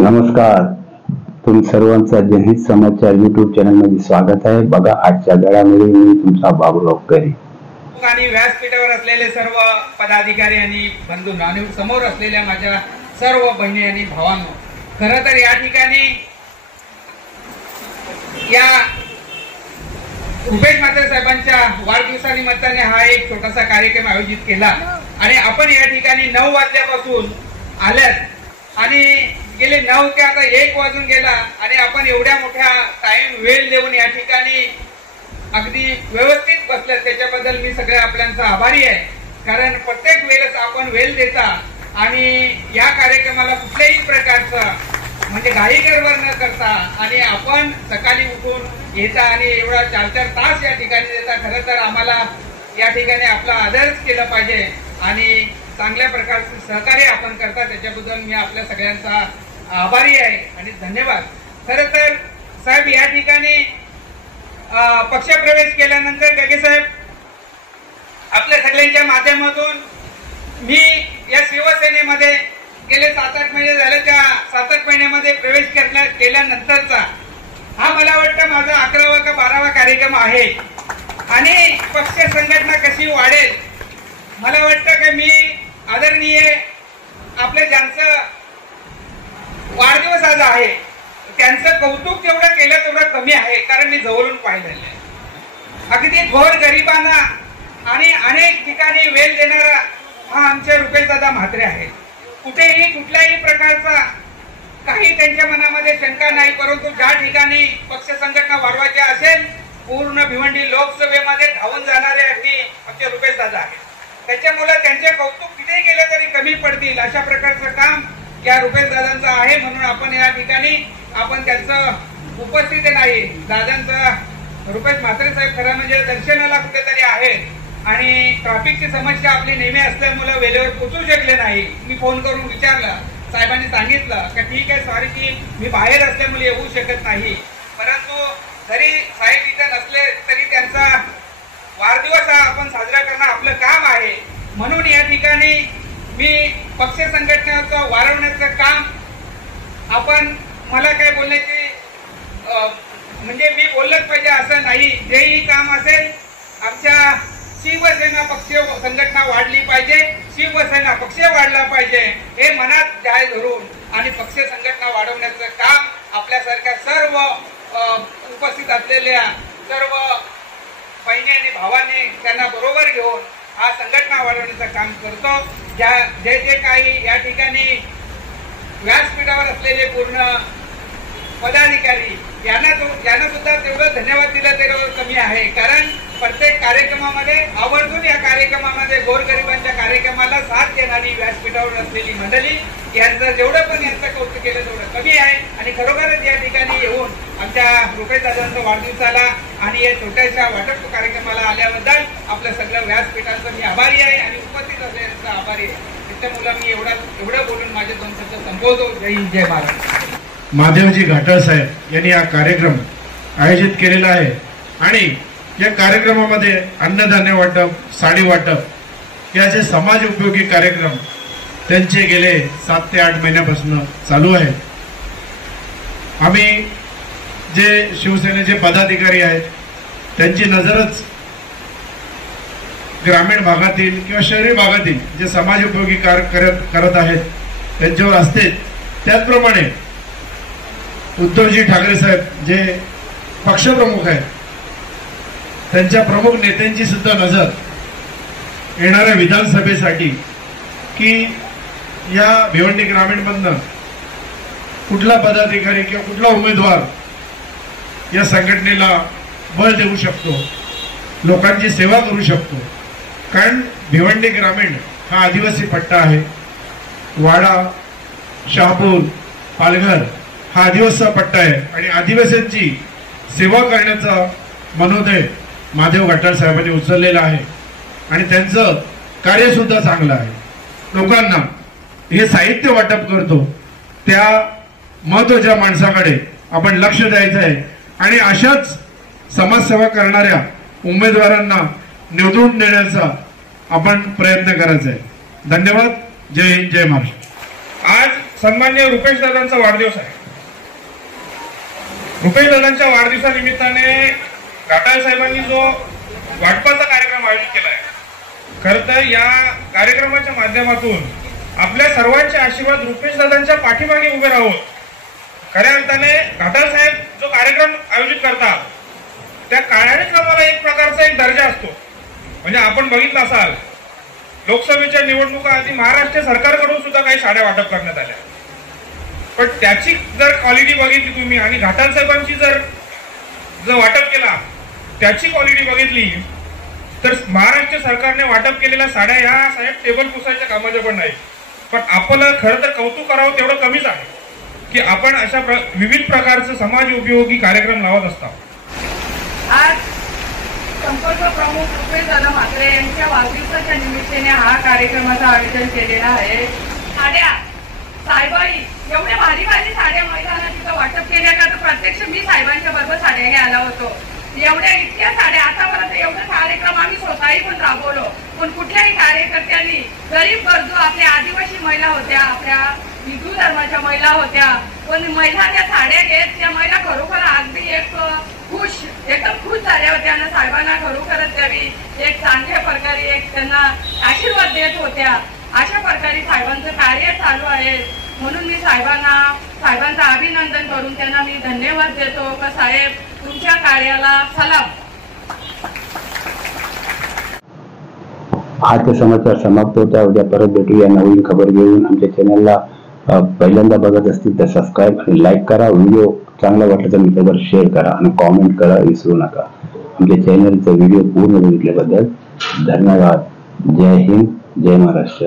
नमस्कार, तुम्ही सर्वांचा जनहित समाचार YouTube चॅनल मध्ये स्वागत आहे। बघा आजच्या घडामोडी मी तुमचा बाबूराव करी आणि व्यासपीठावर असलेले सर्व पदाधिकारी आणि बंधूंनो आणि समोर असलेल्या माझ्या सर्व बहिणी आणि भावांनो, खरं तर या ठिकाणी या रुपेश म्हात्रे साहेबांच्या वाढदिवसानिमित्ताने हा एक छोटासा कार्यक्रम आयोजित केला आणि आपण या ठिकाणी 9 वाजल्यापासून आल्यात आणि गेले 9 ते आता 1 वाजून गेला आणि आपण एवढ्या मोठ्या टाइम वेळ देऊन या ठिकाणी अगदी व्यवस्थित बसल्यात, त्याच्याबद्दल मी सगळ्या आपल्यांचा आभारी आहे। कारण प्रत्येक वेळेस आपण वेळ देता आणि या कार्यक्रमाला कुठल्याही प्रकारचा म्हणजे घाईगडबड न करता आणि आपण सकाळी उठून येता आणि एवढा 4-4 तास या ठिकाणी देता। खरं तर आम्हाला या ठिकाणी आपला आदरच केला पाहिजे आणि चांगल्या प्रकारचे सहकार्य आपण करता, त्याच्याबद्दल मी आपल्या सगळ्यांचा आभारी आहे आणि धन्यवाद। खरं तर साहेब या ठिकाणी पक्षप्रवेश केल्यानंतर गगे साहेब आपल्या सगळ्यांच्या माध्यमातून मी या शिवसेनेमध्ये गेले 7-8 महिने झाले, त्या 7-8 महिन्यामध्ये प्रवेश केल्यानंतरचा हा मला वाटतं माझा 11वा का 12वा कार्यक्रम आहे आणि पक्ष संघटना कशी वाढेल मला वाटतं की मी आदरणीय आपले ज्यांचं वाढदिवस आज आहे त्यांचं कौतुक जेवढं केलं तेवढं कमी आहे, कारण मी जवळून पाहिलेलं आहे। अगदी घोर गरिबांना आणि अनेक ठिकाणी वेळ देणारा हा आमचे रुपेशदादा म्हात्रे आहे। कुठेही कुठल्याही प्रकारचा काही त्यांच्या मनामध्ये शंका नाही, परंतु ज्या ठिकाणी पक्ष संघटना वाढवायची असेल पूर्ण भिवंडी लोकसभेमध्ये धावून जाणारे अगदी आमचे रुपेशदादा आहेत। त्याच्यामुळे त्यांचे कौतुक किती केले तरी कमी पडतील अशा प्रकारचं काम या रुपेशदादांचं आहे। म्हणून आपण या ठिकाणी आपण त्यांचं उपस्थिती नाही, दादांचं रुपेश म्हात्रे साहेब खरं म्हणजे दर्शनाला कुठेतरी आहे आणि ट्रॅफिकची समस्या आपली नेहमी असल्यामुळे वेळेवर पोहोचू शकले नाही। मी फोन करून विचारलं, साहेबांनी सांगितलं की ठीक आहे सॉरी की मी बाहेर असल्यामुळे येऊ शकत नाही, परंतु जरी साहेब इथे नसले तरी त्यांचा वाढदिवस हा आपण साजरा करणं आपलं काम आहे। म्हणून या ठिकाणी मी पक्ष संघटनेचं वाढवण्याचं काम आपण मला काय बोलण्याची म्हणजे मी बोललंच पाहिजे असं नाही, जेही काम असेल आमच्या शिवसेना पक्ष संघटना वाढली पाहिजे, शिवसेना पक्ष वाढला पाहिजे हे मनात जाय धरून आणि पक्ष संघटना वाढवण्याचं काम आपल्यासारख्या सर्व उपस्थित असलेल्या सर्व बहिणी आणि भावांनी त्यांना बरोबर घेऊन हा संघटना वाढवण्याचं काम करतो। जे जे काही या ठिकाणी व्यासपीठावर असलेले पूर्ण पदाधिकारी यांना सुद्धा तेवढं धन्यवाद दिलं तेवढं कमी आहे, कारण प्रत्येक कार्यक्रमामध्ये आवर्जून या कार्यक्रमामध्ये गोरगरिबांच्या कार्यक्रमाला साथ देणारी व्यासपीठावर असलेली मंडळी यांचं जेवढं पण यांचं कौतुक केलं तेवढं कमी आहे आणि खरोखरच या ठिकाणी येऊन आमच्या रुपेशदादांच्या वाढदिवसाला आणि या छोट्याशा वाटप कार्यक्रमाला आल्याबद्दल आपल्या सगळ्या व्यासपीठांचं मी आभारी आहे आणि उपस्थित असलेल्यांचा आभारी आहे। त्याच्यामुळे मी एवढं बोलून माझे 2 शब्द संपवतो। जय हिंद, जय महाराष्ट्र। महादेवजी घाटळ साहेब यांनी हा कार्यक्रम आयोजित केलेला आहे आणि या कार्यक्रमामध्ये अन्नधान्य वाटप, साडी वाटप हे असे समाज उपयोगी कार्यक्रम त्यांचे गेले 7 ते 8 महिन्यापासून चालू आहेत। आम्ही जे शिवसेनेचे पदाधिकारी आहेत त्यांची नजरच ग्रामीण भागातील किंवा शहरी भागातील जे समाज उपयोगी कार्य करत आहेत त्यांच्यावर असते। त्याचप्रमाणे उद्धवजी ठाकरे साहेब जे पक्षप्रमुख आहेत त्यांच्या प्रमुख नेत्यांची सुद्धा नजर येणाऱ्या विधानसभेसाठी की या भिवंडी ग्रामीणमधनं कुठला पदाधिकारी किंवा कुठला उमेदवार या संघटनेला बळ देऊ शकतो, लोकांची सेवा करू शकतो। कारण भिवंडी ग्रामीण हा आदिवासी पट्टा आहे, वाडा, शहापूर, पालघर हा आदिवासी पट्टा आहे आणि आदिवासींची सेवा करण्याचा मनोदय महादेव घाटळ साहेबांनी उचललेला आहे आणि त्यांचं कार्य सुद्धा चांगलं आहे। लोकांना हे साहित्य वाटप करतो त्या महत्त्वाच्या माणसाकडे आपण लक्ष द्यायचं आहे आणि अशाच समाजसेवा करणाऱ्या उमेदवारांना निवडून देण्याचा आपण प्रयत्न करायचा आहे। धन्यवाद। जय हिंद, जय महाराष्ट्र। आज सन्माननीय रुपेश दादांचा वाढदिवस आहे. रुपेश दादांच्या वाढदिवसानिमित्ताने घाटाल साहेबांनी जो वाटपाचा कार्यक्रम आयोजित केला आहे, खरं तर या कार्यक्रमाच्या माध्यमातून आपल्या सर्वांचे आशीर्वाद रुपेश दादांच्या पाठीमागे उभे राहून खऱ्या अर्थाने घाटाल साहेब जो कार्यक्रम आयोजित करतात त्या कार्यक्रमाला एक प्रकारचा एक दर्जा असतो. म्हणजे आपण बघितलं असाल लोकसभेच्या निवडणुका आधी महाराष्ट्र सरकारकडून सुद्धा काही साड्या वाटप करण्यात आल्या, पण त्याची जर क्वालिटी बघितली तुम्ही आणि घाटाल साहेबांची जर वाटप केला त्याची क्वालिटी बघितली तर महाराष्ट्र सरकारने वाटप केलेल्या साड्या ह्या साहेब टेबल पुसायच्या कामाच्या पण नाही. पण आपलं खरं तर कौतुक करावं तेवढं कमीच आहे की आपण अशा विविध प्रकारचे समाज उपयोगी कार्यक्रम लावत असतात. आज संपर्क प्रमुख रुपेश दादा म्हात्रे यांच्या वाढदिवसाच्या निमित्ताने हा कार्यक्रमाचं आयोजन केलेलं आहे. साड्या साहेबाई एवढ्या भारी भारी साड्या महिलांना तिथं वाटप केल्या का, तर प्रत्यक्ष मी साहेबांच्या बरोबर साड्या घ्यायला होतो. एवढ्या इतक्या साड्या आतापर्यंत एवढे कार्यक्रम आम्ही स्वतःही पण राबवलो, पण कुठल्याही कार्यकर्त्यांनी गरीब गरजू आपल्या आदिवासी महिला होत्या, आपल्या हिंदू धर्माच्या महिला होत्या, पण महिला त्या साड्या घेत त्या महिला खरोखर अगदी एकदम खुश झाल्या होत्या आणि साहेबांना खरोखरच द्यावी एक चांगल्या प्रकारे एक त्यांना आशीर्वाद देत होत्या. अशा प्रकारे साहेबांचं कार्य चालू आहे. म्हणून मी साहेबांचं अभिनंदन करून त्यांना मी धन्यवाद देतो का साहेब तुमच्या कार्याला सलाम. आजचे समाचार समाप्त होता. उद्या परत भेटूया नवीन खबर घेऊन. आमच्या चॅनलला पहिल्यांदा बघत असतील तर सबस्क्राईब आणि लाईक करा. व्हिडिओ चांगला वाटला तर मित्रांवर शेअर करा आणि कॉमेंट करा विसरू नका. आमच्या चॅनलचा व्हिडिओ पूर्ण बघितल्याबद्दल धन्यवाद. जय हिंद, जय महाराष्ट्र.